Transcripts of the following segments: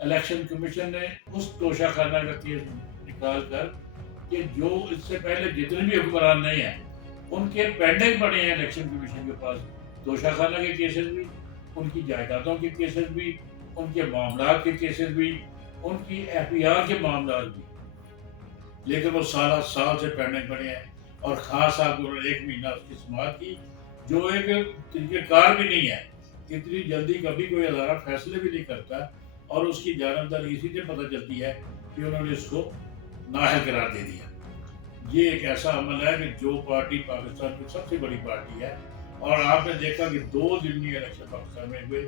Election commission نے اس توشہ خانہ کا کیس نکال کر کہ جو اس سے پہلے جتنے بھی حکمران نہیں ہیں ان کے پینڈنگ پڑے ہیں الیکشن کمیشن کے پاس، توشہ خانہ کے کیسز بھی، ان کی جائیدادوں کے کیسز بھی، ان کے معاملات کے کیسز بھی، ان کی ایف پی آر کے معاملات بھی، لیکن وہ سالہ سال سے پینڈنگ پڑے ہیں۔ اور خان صاحب کو انہوں نے 1 مہینہ اس کی سماعت کی، جو ایک طریقہ کار بھی نہیں ہے۔ اتنی جلدی کبھی کوئی ادارہ فیصلے بھی نہیں کرتا، اور اس کی جانبداری اسی سے پتہ چلتی ہے کہ انہوں نے اس کو نااہل قرار دے دیا۔ یہ ایک ایسا عمل ہے کہ جو پارٹی پاکستان کی سب سے بڑی پارٹی ہے، اور آپ نے دیکھا کہ 2 ضمنی الیکشن پاکستان میں ہوئے،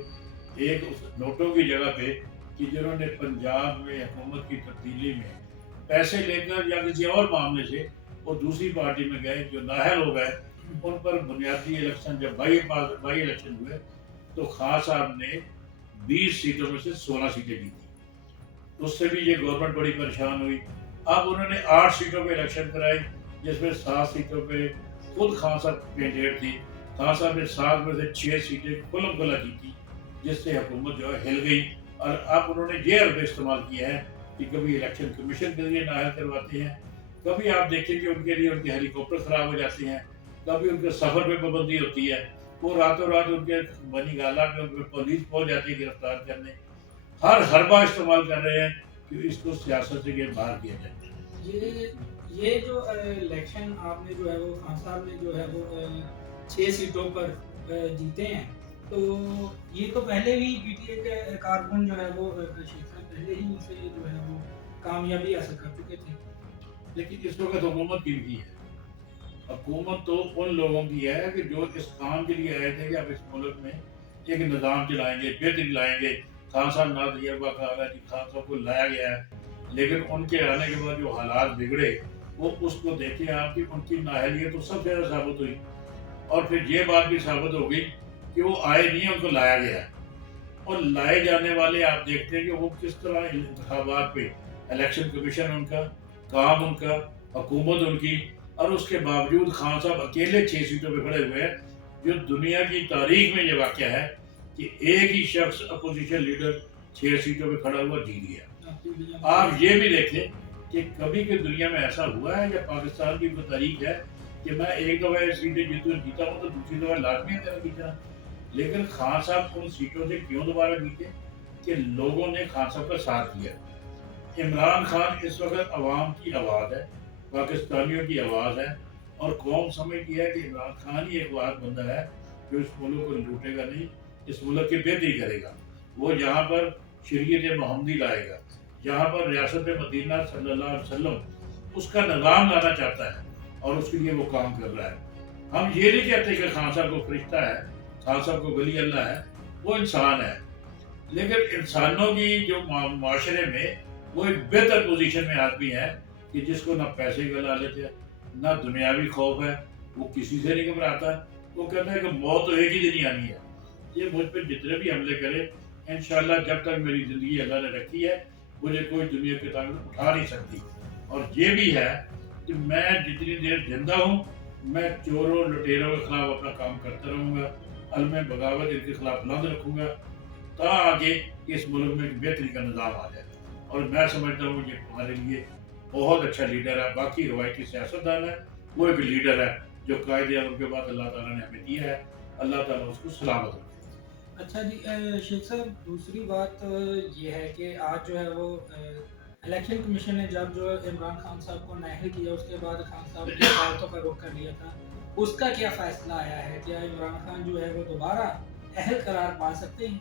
ایک اس نوٹوں کی جگہ پہ کہ جنہوں نے پنجاب میں حکومت کی تبدیلی میں پیسے لے کر یا کسی اور معاملے سے وہ دوسری پارٹی میں گئے، جو نااہل ہو گئے، ان پر بنیادی الیکشن جب بائی الیکشن ہوئے تو خان صاحب نے 20 سیٹوں میں سے 16 سیٹیں جیتی۔ اس سے بھی یہ گورنمنٹ بڑی پریشان ہوئی۔ اب انہوں نے 8 سیٹوں پہ الیکشن کرائی، جس میں 7 سیٹوں پہ خود خان صاحب کینڈیڈیٹ تھی۔ خان صاحب نے 7 میں سے 6 سیٹیں کھلم کھلا جیتی، جس سے حکومت جو ہے ہل گئی۔ اور اب انہوں نے یہ حربے استعمال کیا ہے کہ کبھی الیکشن کمیشن کے لیے نااہل کرواتے ہیں، کبھی آپ دیکھیں کہ ان کے لیے ان کے ہیلی کاپٹر خراب ہو جاتے ہیں، کبھی ان کے سفر پہ پابندی ہوتی ہے، وہ راتوں رات ان کے بنی گالا میں ان پہ پولیس پہنچ جاتی ہے گرفتار کرنے۔ ہر حربہ استعمال کر رہے ہیں کہ اس کو سیاست سے باہر کیا جائے۔ یہ جو الیکشن آپ نے جو ہے وہ خان صاحب نے جو ہے وہ 6 سیٹوں پر جیتے ہیں، تو یہ تو پہلے ہی پی ٹی اے کے کارکن جو ہے وہ شیخ صاحب پہلے ہی سے جو ہے وہ کامیابی حاصل کر چکے تھے۔ لیکن اس وقت حکومت کی بھی ہے، حکومت تو ان لوگوں کی ہے کہ جو اس کام کے لیے آئے تھے کہ اب اس ملک میں ایک نظام چلائیں گے، بہتری لائیں گے۔ خان صاحب نہ تجربہ کار ہے، خان صاحب کو لایا گیا ہے، لیکن ان کے آنے کے بعد جو حالات بگڑے وہ اس کو دیکھیں آپ کی، ان کی نااہلیت تو سب سے زیادہ ثابت ہوئی۔ اور پھر یہ بات بھی ثابت ہو گئی کہ وہ آئے نہیں، ان کو لایا گیا۔ اور لائے جانے والے آپ دیکھتے ہیں کہ وہ کس طرح انتخابات پہ الیکشن کمیشن ان کا کام، ان کا حکومت ان کی، اور اس کے باوجود خان صاحب اکیلے 6 سیٹوں پہ کھڑے ہوئے ہیں، جو دنیا کی تاریخ میں یہ واقعہ ہے کہ ایک ہی شخص اپوزیشن لیڈر 6 سیٹوں پہ کھڑا ہوا جیت گیا۔ آپ یہ بھی دیکھیں کہ کبھی کہ دنیا میں ایسا ہوا ہے یا پاکستان کی کوئی تاریخ ہے کہ میں ایک دفعہ سیٹیں جیتا ہوں تو دوسری دفعہ لازمی ہے جیتنا۔ لیکن خان صاحب ان سیٹوں سے کیوں دوبارہ جیتے کہ لوگوں نے خان صاحب کا ساتھ دیا۔ عمران خان اس وقت عوام کی آواز ہے، پاکستانیوں کی آواز ہے، اور قوم سمجھتی ہے کہ عمران خان ہی ایک واحد بندہ ہے جو اس ملک کو لوٹے گا نہیں، اس ملک کی بہتری کرے گا۔ وہ یہاں پر شریعت محمدی لائے گا، یہاں پر ریاست مدینہ صلی اللہ علیہ وسلم اس کا نظام لانا چاہتا ہے، اور اس کے لیے وہ کام کر رہا ہے۔ ہم یہ نہیں کہتے کہ خان صاحب کو فرشتہ ہے، خان صاحب کو ولی اللہ ہے، وہ انسان ہے، لیکن انسانوں کی جو معاشرے میں وہ ایک بہتر پوزیشن میں آدمی ہے کہ جس کو نہ پیسے کا لالچ ہے، نہ دنیاوی خوف ہے، وہ کسی سے نہیں گھبراتا۔ وہ کہتا ہے کہ موت تو ایک ہی دن ہی آنی ہے۔ یہ مجھ پہ جتنے بھی حملے کرے، انشاءاللہ جب تک میری زندگی اللہ نے رکھی ہے مجھے کوئی دنیا کی طاقت اٹھا نہیں سکتی۔ اور یہ بھی ہے کہ میں جتنی دیر زندہ ہوں میں چوروں لٹیروں کے خلاف اپنا کام کرتا رہوں گا، علم بغاوت ان کے خلاف بلند رکھوں گا، تا آگے اس ملک میں ایک بہتری کا نظام آ جائے۔ اور میں سمجھتا ہوں یہ ہمارے لیے بہت اچھا لیڈر ہے۔ باقی روایتی سیاستدان ہے، وہ ایک لیڈر ہے جو قائد اعظم کے بعد اللہ تعالیٰ نے ہمیں دیا ہے۔ اللہ تعالیٰ اس کو سلامت رکھے۔ اچھا جی شیخ صاحب، دوسری بات یہ ہے کہ آج جو ہے وہ الیکشن کمیشن نے جب جو عمران خان صاحب کو نااہل کیا، اس کے بعد خان صاحب کی عدالتوں کا رخ کر لیا تھا، اس کا کیا فیصلہ آیا ہے؟ کیا عمران خان جو ہے وہ دوبارہ اہل قرار پا سکتے ہیں؟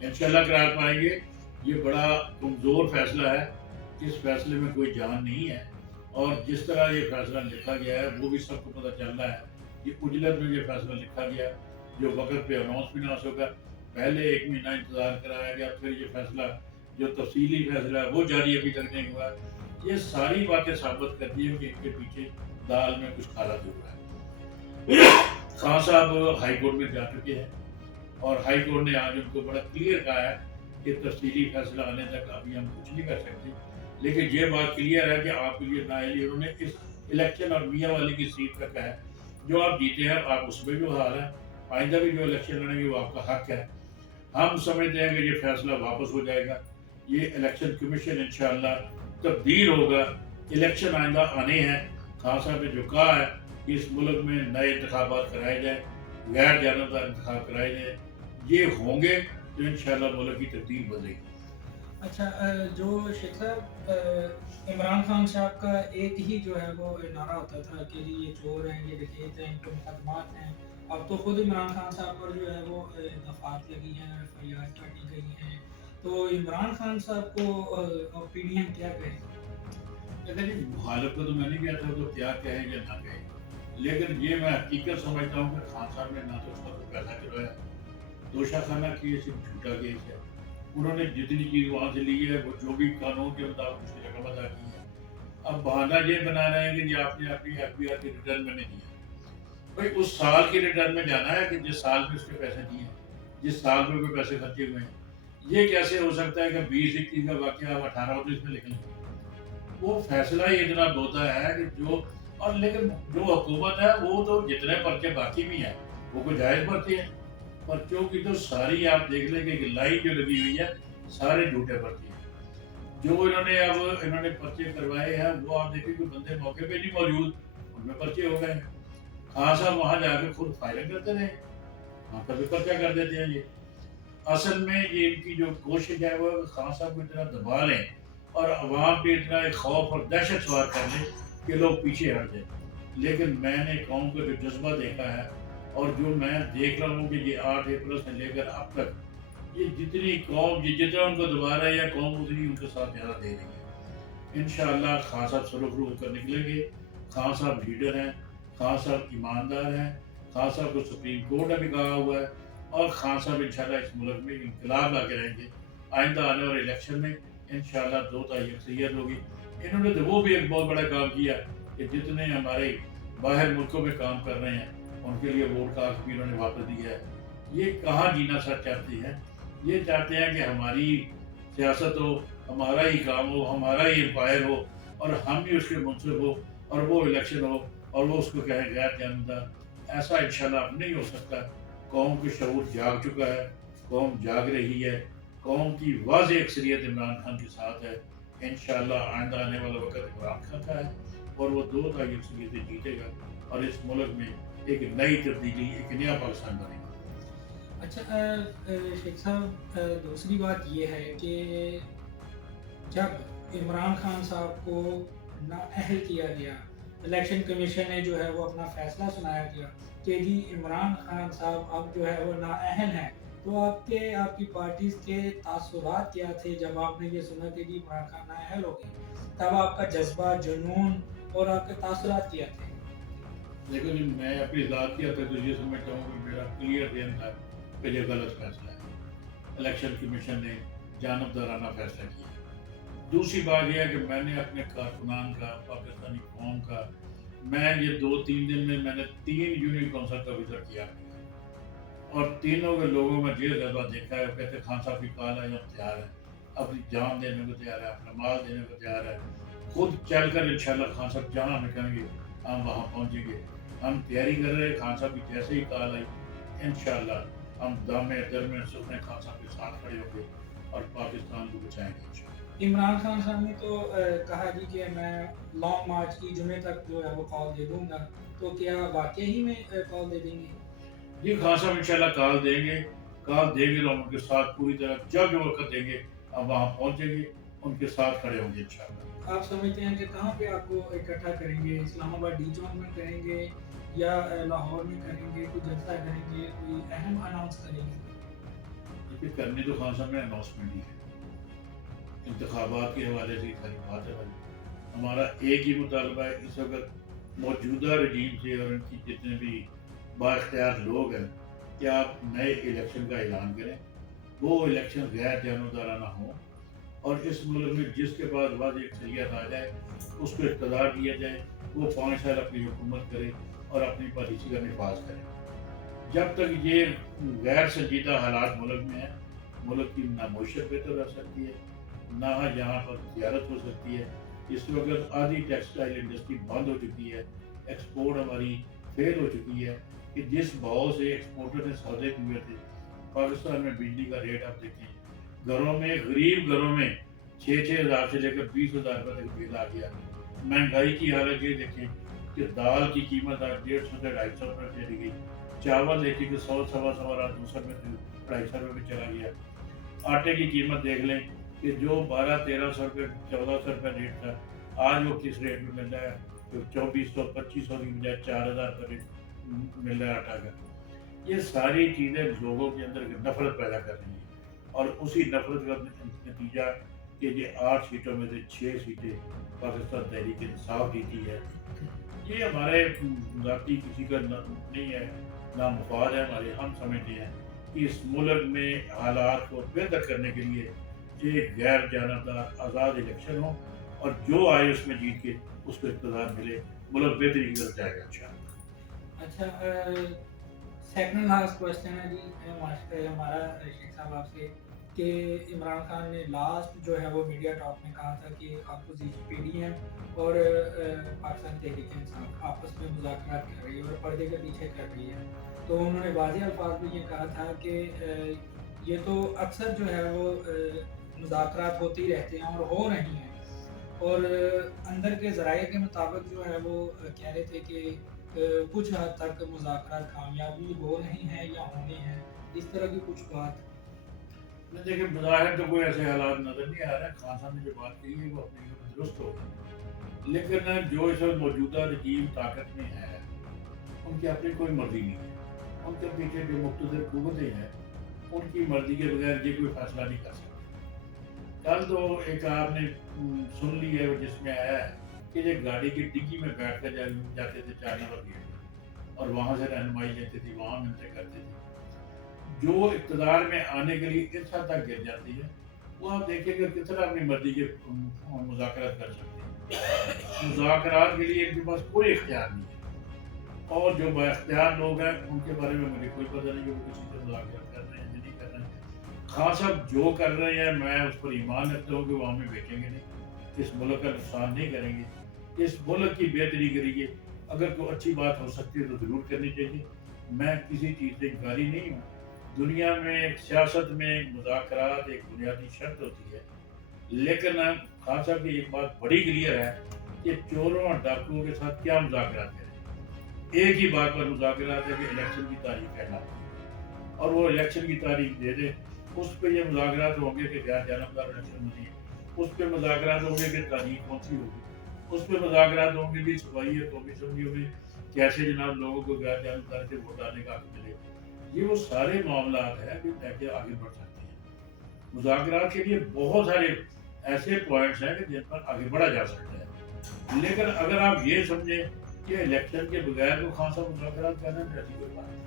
انشاءاللہ قرار پائیں گے۔ یہ بڑا کمزور فیصلہ ہے، اس فیصلے میں کوئی جان نہیں ہے، اور جس طرح یہ فیصلہ لکھا گیا ہے وہ بھی سب کو پتہ چل رہا ہے۔ یہ اجلت میں یہ فیصلہ لکھا گیا جو وقت پہ اناؤنس بھی نہ ہو سکا، پہلے 1 مہینہ انتظار کرایا گیا، پھر یہ فیصلہ جو تفصیلی فیصلہ ہے وہ جاری ابھی تک نہیں ہوا۔ یہ ساری باتیں ثابت کرتی ہیں کہ ان کے پیچھے دال میں کچھ کالا ضرور ہے۔ خان صاحب ہائی کورٹ میں جا چکے ہیں، اور ہائی کورٹ نے آج ان کو بڑا کلیئر کہا ہے کہ تفصیلی فیصلہ آنے تک ابھی ہم کچھ نہیں کر سکتے، لیکن یہ بات کلیئر ہے کہ آپ کے لیے نااہلی انہوں نے اس الیکشن اور میاں والی کی سیٹ تک ہے جو آپ جیتے ہیں، آپ اس میں بھی حال ہے، آئندہ بھی جو الیکشن لڑیں گے وہ آپ کا حق ہے۔ ہم سمجھتے ہیں کہ یہ فیصلہ واپس ہو جائے گا، یہ الیکشن کمیشن انشاءاللہ تبدیل ہوگا. الیکشن آئندہ آنے ہیں. خان صاحب نے جو کہا ہے کہ اس ملک میں نئے انتخابات کرائے جائیں, غیر جانبدار انتخاب کرائے جائیں, یہ ہوں گے تو انشاءاللہ ملک کی تبدیل بدلے گی. اچھا جو شیخ صاحب عمران خان صاحب کا ایک ہی جو ہے وہ نعرہ ہوتا تھا کہ جی یہ چور ہیں, یہ ڈکیت ہیں, ان کے مقدمات ہیں. اب تو خود عمران خان صاحب پر جو ہے وہ دفعات لگی ہیں, FIR کاٹی گئی ہیں. تو عمران خان صاحب کو پی ڈی ایم کیا کہے؟ جی مخالف کو تو میں نہیں کہتا تو کیا کہیں یا نہ کہیں, لیکن یہ میں حقیقت سمجھتا ہوں کہ خان صاحب نے نہ تو اس کا کوئی پیسہ چلایا, دوشہ خانہ کیس صرف جھوٹا کیس ہے. انہوں نے جتنی چیز وہاں سے لی ہے وہ جو بھی قانون کے مطابق اس کی رقم ادا کی ہے. اب بہانہ یہ بنا رہے ہیں کہ یہ آپ نے اپنی FBR کی ریٹرن میں نہیں دیا. بھائی اس سال کی ریٹرن میں جانا ہے کہ جس سال میں اس کے پیسے دیے ہیں, جس سال میں کوئی پیسے خرچے ہوئے ہیں. یہ کیسے ہو سکتا ہے کہ 20-21 کا واقعہ آپ 18-19 میں لکھ لیں؟ وہ فیصلہ ہی اتنا ہوتا ہے کہ جو, اور لیکن جو حکومت ہے وہ تو جتنے پرچے باقی بھی ہیں وہ کوئی جائز پرچے ہیں. پرچوں کی تو ساری آپ دیکھ لیں کہ لائن جو لگی ہوئی ہے سارے جھوٹے پرچے ہیں. جو انہوں نے پرچے کروائے ہیں وہ آپ دیکھیں کہ بندے موقع پہ نہیں موجود, ان میں پرچے ہو گئے ہیں. خان صاحب وہاں جا کے خود فائلنگ کرتے رہے, وہاں کا بھی پرچہ کر دیتے ہیں. یہ اصل میں یہ ان کی جو کوشش ہے وہ خان صاحب کو اتنا دبا لیں اور عوام پہ اتنا ایک خوف اور دہشت سوار کر دیں کہ لوگ پیچھے ہٹ جائیں. لیکن میں نے قوم کا جو جذبہ دیکھا ہے اور جو میں دیکھ رہا ہوں کہ یہ 8 اپریل سے لے کر اب تک یہ جتنی قوم جتنا ان کو دبا رہا ہے یا قوم اتنی ان کے ساتھ زیادہ دے رہی ہے. انشاءاللہ خان صاحب سلوک رو کر نکلیں گے. خان صاحب لیڈر ہیں, خان صاحب ایماندار ہیں, خان صاحب کو سپریم کورٹ نے بھی کہا ہوا ہے, اور خان صاحب انشاءاللہ اس ملک میں انقلاب لا کے رہیں گے. آئندہ آنے والے الیکشن میں انشاءاللہ 2 تائی اکثریت ہوگی. انہوں نے تو وہ بھی ایک بہت بڑا کام کیا کہ جتنے ہمارے باہر ملکوں میں کام کر رہے ہیں ان کے لیے ووٹ کا حق بھی انہوں نے واپس دیا ہے. یہ کہاں جینا سر چاہتے ہیں؟ یہ چاہتے ہیں کہ ہماری سیاست ہو, ہمارا ہی کام ہو, ہمارا ہی امپائر ہو اور ہم ہی اس کے منصب ہو اور وہ الیکشن ہو اور وہ اس کو کہیں غیر جانبدار. ایسا انشاءاللہ اب نہیں ہو سکتا. قوم کا شعور جاگ چکا ہے, قوم جاگ رہی ہے, قوم کی واضح اکثریت عمران خان کے ساتھ ہے. انشاءاللہ آئندہ آنے والا وقت عمران خان کا ہے اور وہ 2 تائی اکثریتیں جیتے گا اور اس ملک میں ایک نئی تبدیلی, ایک نیا پاکستان بنے گا. اچھا شیخ صاحب دوسری بات یہ ہے کہ جب عمران خان صاحب کو نااہل کیا گیا, الیکشن کمیشن نے جو ہے وہ اپنا فیصلہ سنایا گیا کہ جی عمران خان صاحب اب جو ہے وہ نااہل ہیں, تو آپ کی پارٹیز کے تاثرات کیا تھے جب آپ نے یہ سنا کہ جی عمران خان نااہل ہو گئے؟ تب آپ کا جذبہ, جنون اور آپ کے تاثرات کیا تھے؟ دیکھو جی میں اپنی ذات کی حد تک یہ سمجھتا ہوں کہ میرا کلیئر ذہن تھا کہ یہ غلط فیصلہ ہے. الیکشن کمیشن نے جانبدارانہ فیصلہ کیا. دوسری بات یہ ہے کہ میں نے اپنے کارکنان کا, پاکستانی قوم کا, میں یہ 2-3 دن میں نے 3 یونین کونسل کا وزٹ کیا اور تینوں کے لوگوں میں یہ جذبہ دیکھا ہے. وہ کہتے خان صاحب کی کال ہے, ہم تیار ہیں, اپنی جان دینے کو تیار ہے, اپنا مال دینے کو تیار ہے, خود چل کر انشاءاللہ خان صاحب جہاں ہمیں کہیں گے ہم وہاں پہنچیں گے. ہم تیاری کر رہے ہیں. خان صاحب کی جیسے ہی کال آئی انشاءاللہ ہم دامے درمے سکھنے خان صاحب کے ساتھ کھڑے ہوں گے اور پاکستان کو بچائیں گے انشاءاللہ. عمران خان صاحب نے تو کہا جی کہ میں لانگ مارچ کی جمعے تک جو ہے وہ کال دے دوں گا, تو کیا واقعی ہی میں کال دے دیں گے؟ جی خان صاحب انشاءاللہ کال دیں گے تو ہم ان کے ساتھ پوری طرح جب جو وقت دیں گے ہم وہاں پہنچیں گے, ان کے ساتھ کھڑے ہوں گے انشاءاللہ. آپ سمجھتے ہیں کہ کہاں پہ آپ کو اکٹھا کریں گے؟ اسلام آباد ڈی چوک میں کریں گے یا لاہور میں کریں گے, کوئی جلسہ کریں گے, کوئی اہم اناؤنس کریں گے؟ دیکھیے کرنے تو خان صاحب نے اناؤنسمنٹ ہی ہے, انتخابات کے حوالے سے ساری بات ہے. بھائی ہمارا ایک ہی مطالبہ ہے اس وقت موجودہ رجیم سے اور ان کی جتنے بھی با اختیار لوگ ہیں کہ آپ نئے الیکشن کا اعلان کریں. وہ الیکشن غیر جانبدارانہ ہوں اور اس ملک میں جس کے بعد واضح اکثریت آ جائے اس کو اقتدار دیا جائے, وہ 5 سال اپنی حکومت کرے اور اپنی پالیسی کا نفاذ کرے. جب تک یہ غیر سنجیدہ حالات ملک میں ہیں, ملک کی نہ معیشت بہتر رہ سکتی ہے, نہ یہاں پر تجارت ہو سکتی ہے. اس وقت آدھی ٹیکسٹائل انڈسٹری بند ہو چکی ہے, ایکسپورٹ ہماری فیل ہو چکی ہے کہ جس بھاؤ سے ایکسپورٹر نے سودے کیے تھے. پاکستان میں بجلی کا ریٹ آپ دیکھیں, گھروں میں غریب گھروں میں 6,000 سے لے کر 20,000 روپے تک بل آ گیا. مہنگائی کی حالت یہ دیکھیں کہ دال کی قیمت آج 150 سے 250 روپے چلی گئی. چاول دیکھیں کہ 100 سوا سوا رات 200 روپے 250 روپے میں چلا گیا. آٹے کی قیمت دیکھ لیں کہ جو 1200-1300 روپے 1400 روپے ریٹ تھا آج وہ کس ریٹ میں مل رہا ہے, جو 2400-2500 کی بجائے 4000 کا ریٹ مل رہا ہے آٹا کا. یہ ساری چیزیں لوگوں کے اندر نفرت پیدا کر رہی ہیں, اور اسی نفرت کا نتیجہ کہ یہ 8 سیٹوں میں سے 6 سیٹیں پاکستان تحریک انصاف جیتی ہے. یہ ہمارے ذاتی کسی کا نہیں ہے, نہ مفاد ہے ہمارے. ہم سمجھتے ہیں کہ اس ملک میں حالات کو بہتر کرنے کے لیے ایک غیر جانبدار آزاد الیکشن ہو, اور جو آئے اس میں جیت کے اس کو اقتدار ملے, ملک بہتری کی طرف جائے گا انشاءاللہ. اچھا, سیکنڈ لاسٹ کوشچن ہے جی ہمارا شیخ صاحب آپ سے, کہ عمران خان نے لاسٹ جو ہے وہ میڈیا ٹاک میں کہا تھا کہ اپوزیشن پی ڈی ایم اور پاکستان تحریک انصاف آپس میں مذاکرات کر رہی ہے اور پردے کے پیچھے کر رہی ہے. تو انہوں نے واضح الفاظ میں یہ کہا تھا کہ یہ تو اکثر جو ہے وہ مذاکرات ہوتے ہی رہتے ہیں اور ہو رہی ہیں, اور اندر کے ذرائع کے مطابق جو ہے وہ کہہ رہے تھے کہ کچھ حد تک مذاکرات کامیابی ہو رہی ہیں یا ہونے ہیں, اس طرح کی کچھ بات. دیکھیں بظاہر تو کوئی ایسے حالات نظر نہیں آ رہے. خان صاحب نے جو بات کہی ہے وہ اپنی جگہ درست ہوگی, لیکن جو اس وقت موجودہ رجیم طاقت میں ہے ان کی اپنی کوئی مرضی نہیں ہے. ان کے پیچھے جو مقتدر قوتیں ہیں ان کی مرضی کے بغیر یہ کوئی فیصلہ نہیں کر سکتے. کل تو ایک آپ نے سن لی ہے جس میں آیا ہے کہ یہ گاڑی کی ڈگی میں بیٹھ کر جاتے تھے 4 نمبر گیٹ, اور وہاں سے رہنمائی لیتے تھے, وہاں ملتے کرتے تھے. جو اقتدار میں آنے کے لیے اس حد تک گر جاتی ہے وہ آپ دیکھیں گے کتنا اپنی مرضی کے مذاکرات کر سکتے ہیں. مذاکرات کے لیے ان کے پاس کوئی اختیار نہیں ہے, اور جو با اختیار لوگ ہیں ان کے بارے میں مجھے کوئی پتہ نہیں کہ وہ کسی سے مذاکرات کر رہے ہیں یا نہیں کر رہے ہیں. خان صاحب جو کر رہے ہیں میں اس پر ایمان رکھتا ہوں کہ وہ ہمیں بیچیں گے نہیں, اس ملک کا نقصان نہیں کریں گے, اس ملک کی بہتری کریں گے. اگر کوئی اچھی بات ہو سکتی ہے تو ضرور کرنی چاہیے. میں کسی چیز سے انکاری نہیں ہوں. دنیا میں سیاست میں مذاکرات ایک بنیادی شرط ہوتی ہے, لیکن خان صاحب کی ایک بات بڑی کلیئر ہے کہ چوروں اور ڈاکوؤں کے ساتھ کیا مذاکرات کریں. ایک ہی بات پر مذاکرات ہے کہ الیکشن کی تاریخ کہنا, اور وہ الیکشن کی تاریخ دے دے. اس پہ یہ مذاکرات ہوں گے کہ غیر جانبدار الیکشن نہیں ہے, اس پہ مذاکرات ہوں گے کہ تاریخ کون سی ہوگی, اس پہ مذاکرات ہوں گے بھی صفائی ہے قومی اسمبلیوں میں کیسے جناب لوگوں کو غیر جانبدار سے ووٹ ڈالنے کا حق ملے. یہ وہ سارے معاملات ہیں جو کہ آگے بڑھ سکتے ہیں. مذاکرات کے لیے بہت سارے ایسے پوائنٹس ہیں کہ جن پر آگے بڑھا جا سکتا ہے, لیکن اگر آپ یہ سمجھیں کہ الیکشن کے بغیر کو خان صاحب مذاکرات کرنا ہے ایسی کوئی بات نہیں.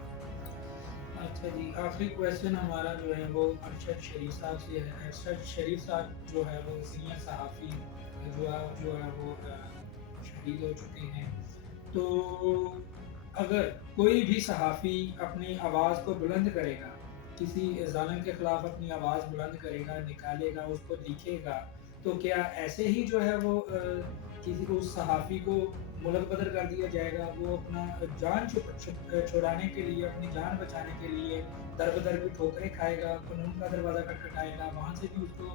اچھا جی, آخری کویشچن ہمارا جو ہے وہ ارشد شریف صاحب سے ہے. ارشد شریف صاحب جو ہے وہ سینئر صحافی جو ہے وہ شہید ہو چکے ہیں. تو اگر کوئی بھی صحافی اپنی آواز کو بلند کرے گا, کسی ظالم کے خلاف اپنی آواز بلند کرے گا, نکالے گا, اس کو لکھے گا, تو کیا ایسے ہی جو ہے وہ کسی اس صحافی کو ملک بدر کر دیا جائے گا؟ وہ اپنا جان چھڑانے کے لیے, اپنی جان بچانے کے لیے در بدر کی ٹھوکریں کھائے گا, قانون کا دروازہ کھٹکھٹائے گا, وہاں سے بھی اس کو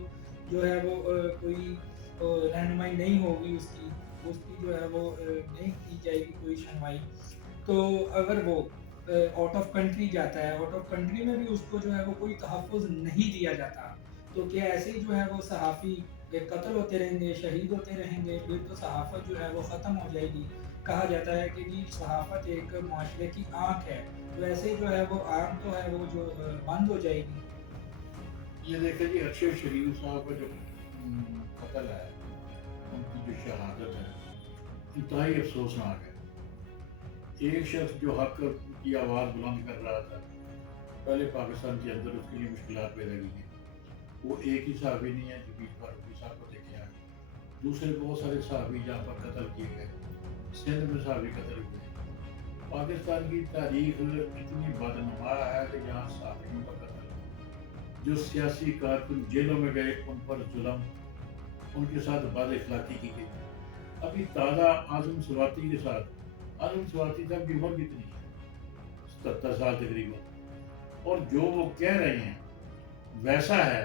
جو ہے وہ کوئی رہنمائی نہیں ہوگی, اس کی جو ہے وہ نہیں کی جائے گی کوئی سنوائی. تو اگر وہ آؤٹ آف کنٹری جاتا ہے, آؤٹ آف کنٹری میں بھی اس کو جو ہے وہ کوئی تحفظ نہیں دیا جاتا, تو کیا ایسے ہی جو ہے وہ صحافی قتل ہوتے رہیں گے, شہید ہوتے رہیں گے, پھر تو صحافت جو ہے وہ ختم ہو جائے گی؟ کہا جاتا ہے کہ جی صحافت ایک معاشرے کی آنکھ ہے, تو ایسے جو ہے وہ آنکھ تو ہے وہ جو بند ہو جائے گی. یہ دیکھیں جی ارشد شریف صاحب کا جو قتل ہے, ان کی جو شہادت ہے انتہائی افسوسناک ہے. ایک شخص جو حق کی آواز بلند کر رہا تھا, پہلے پاکستان کے اندر اس کے لیے مشکلات پیدا کی ہیں. وہ ایک ہی صحافی نہیں ہے جو 20 فاروقی صاحب کو دیکھے ہیں, دوسرے بہت سارے صحافی جہاں پر قتل کیے گئے, سندھ میں صحافی قتل ہوئے. پاکستان کی تاریخ اتنی بدنما ہے کہ جہاں صحافیوں کا قتل, جو سیاسی کارکن جیلوں میں گئے ان پر ظلم, ان کے ساتھ بد اخلاقی کی گئی. ابھی تازہ اعظم سواتی کے ساتھ, اعظم سواتی صاحب کی عمر کتنی ہے, 77 سال تقریباً, اور جو وہ کہہ رہے ہیں ویسا ہے